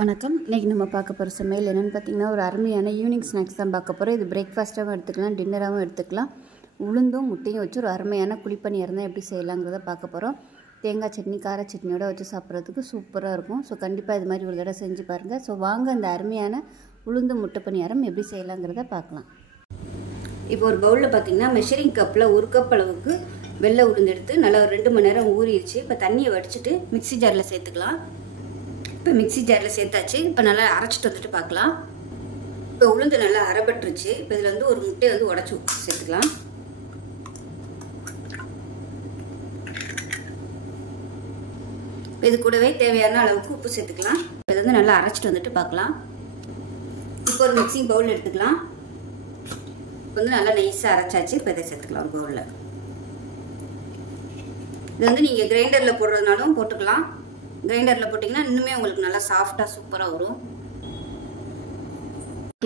வணக்கம். இன்றைக்கி நம்ம பார்க்க போகிற சமையல் என்னென்னு பார்த்திங்கன்னா, ஒரு அருமையான ஈவினிங் ஸ்நாக்ஸ் தான் பார்க்க போகிறோம். இது பிரேக்ஃபாஸ்ட்டாகவும் எடுத்துக்கலாம், டின்னராகவும் எடுத்துக்கலாம். உளுந்தும் முட்டையும் வச்சு ஒரு அருமையான குழிப்பணியாரம் தான் எப்படி செய்யலாங்கிறத பார்க்க போகிறோம். தேங்காய் சட்னி, கார சட்னியோட வச்சு சாப்பிட்றதுக்கு சூப்பராக இருக்கும். ஸோ கண்டிப்பாக இது மாதிரி ஒரு தடவை செஞ்சு பாருங்கள். ஸோ வாங்க அந்த அருமையான உளுந்து முட்டை பணியாரம் எப்படி செய்யலாங்கிறத பார்க்கலாம். இப்போ ஒரு பவுலில் பார்த்திங்கன்னா மெஷரிங் கப்பில் 1 கப் அளவுக்கு வெள்ளை உளுந்து எடுத்து நல்லா ஒரு 2 மணி நேரம் ஊறிடுச்சு. இப்போ தண்ணியை வடிச்சிட்டு மிக்ஸி ஜாரில் சேர்த்துக்கலாம். இப்போ மிக்ஸி ஜாரில் சேர்த்தாச்சு. இப்போ நல்லா அரைச்சிட்டு வந்துட்டு பார்க்கலாம். இப்போ உளுந்து நல்லா அரைப்பட்டுருச்சு. இப்போ இதில் வந்து ஒரு முட்டையை வந்து உடச்சி சேர்த்துக்கலாம். இப்போ இது கூடவே தேவையான அளவுக்கு உப்பு சேர்த்துக்கலாம். இப்போ இது வந்து நல்லா அரைச்சிட்டு வந்துட்டு பார்க்கலாம். இப்போ ஒரு மிக்சிங் பவுல் எடுத்துக்கலாம். இப்போ வந்து நல்லா நைஸாக அரைச்சாச்சு. இப்போ இதை சேர்த்துக்கலாம் ஒரு பவுலில். இது வந்து நீங்கள் கிரைண்டரில் போடுறதுனாலும் போட்டுக்கலாம். கிரைண்டரில் போட்டிங்கன்னா இன்னுமே உங்களுக்கு நல்லா சாஃப்டாக சூப்பராக வரும்.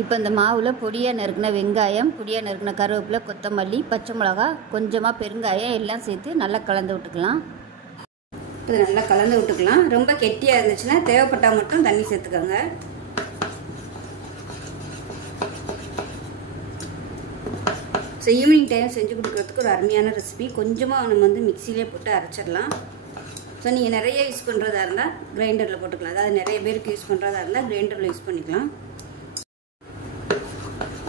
இப்போ இந்த மாவில் பொடியாக நறுக்கின வெங்காயம், பொடியாக நறுக்கின கருவேப்பிலை, கொத்தமல்லி, பச்சை மிளகா, கொஞ்சமாக பெருங்காயம் எல்லாம் சேர்த்து நல்லா கலந்து விட்டுக்கலாம். இது நல்லா கலந்து விட்டுக்கலாம். ரொம்ப கெட்டியாக இருந்துச்சுன்னா தேவைப்பட்டால் மட்டும் தண்ணி சேர்த்துக்கோங்க. ஸோ ஈவினிங் டைம் செஞ்சு கொடுக்குறதுக்கு ஒரு அருமையான ரெசிபி. கொஞ்சமாக நம்ம வந்து மிக்சிலே போட்டு அரைச்சிடலாம். ஸோ நீங்கள் நிறைய யூஸ் பண்ணுறதா இருந்தால் கிரைண்டரில் போட்டுக்கலாம். அதாவது நிறைய பேருக்கு யூஸ் பண்ணுறதா இருந்தால் கிரைண்டரில் யூஸ் பண்ணிக்கலாம்.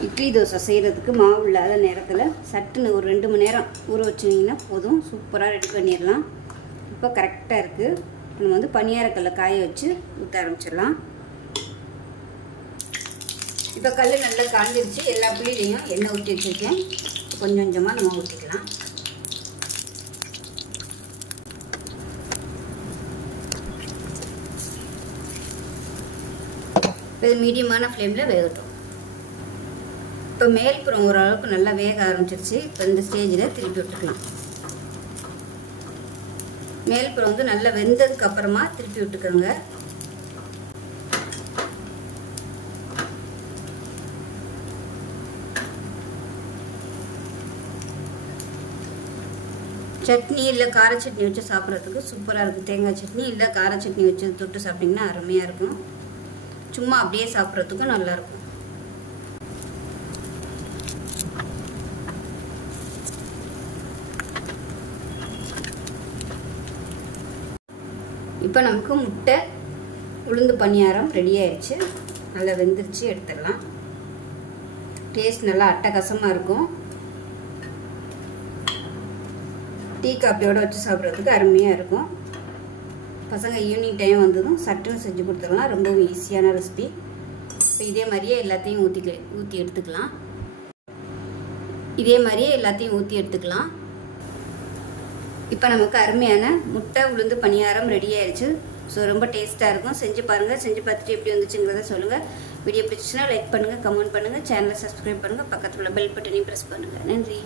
இட்லி தோசை செய்கிறதுக்கு மாவு இல்லாத நேரத்தில் சட்டுன்னு ஒரு 2 மணி நேரம் ஊற வச்சிங்கன்னா போதும். சூப்பராக ரெடி பண்ணிடலாம். இப்போ கரெக்டாக இருக்குது. நம்ம வந்து பனியாரக்கல்லை காய வச்சு ஊற்ற ஆரம்பிச்சிடலாம். இப்போ கல் நல்லா காஞ்சிருச்சு. எல்லா புள்ளிலையும் எண்ணெய் ஊற்றி வச்சுருக்கேன். கொஞ்சம் கொஞ்சமாக நம்ம ஊற்றிக்கலாம். இது மீடியமான ஃப்ளேமில் வேகட்டும். இப்போ மேல்புறம் ஓரளவுக்கு நல்லா வேக ஆரம்பிச்சிருச்சு. இப்போ இந்த ஸ்டேஜில் திருப்பி விட்டுக்கலாம். மேல்புறம் வந்து நல்லா வெந்ததுக்கு அப்புறமா திருப்பி விட்டுக்கோங்க. சட்னி இல்லை கார சட்னி வச்சு சாப்பிட்றதுக்கு சூப்பராக இருக்கும். தேங்காய் சட்னி இல்லை கார சட்னி வச்சு தொட்டு சாப்பிட்டிங்கன்னா அருமையாக இருக்கும். சும்மா அப்படியே சாப்பிட்றதுக்கும் நல்லாயிருக்கும். இப்போ நமக்கு முட்டை உளுந்து பணியாரம் ரெடி ஆயிடுச்சு. நல்லா வெந்துருச்சு. எடுத்துடலாம். டேஸ்ட் நல்லா அட்டகாசமாக இருக்கும். டீ காப்பியோடு வச்சு சாப்பிட்றதுக்கு அருமையாக இருக்கும். பசங்க ஈவினிங் டைம் வந்ததும் சட்டுன்னு செஞ்சு கொடுத்துடலாம். ரொம்பவும் ஈஸியான ரெசிபி. இப்போ இதே மாதிரியே எல்லாத்தையும் ஊற்றி எடுத்துக்கலாம். இப்போ நமக்கு அருமையான முட்டை உளுந்து பணியாரம் ரெடி ஆயிடுச்சு. ஸோ ரொம்ப டேஸ்ட்டாக இருக்கும். செஞ்சு பாருங்கள். செஞ்சு பார்த்துட்டு எப்படி வந்துச்சுங்கிறத சொல்லுங்கள். வீடியோ பிடிச்சுன்னா லைக் பண்ணுங்கள், கமெண்ட் பண்ணுங்கள், சேனலை சப்ஸ்கிரைப் பண்ணுங்கள், பக்கத்தில் உள்ள பெல் பட்டனையும் ப்ரெஸ் பண்ணுங்கள். நன்றி.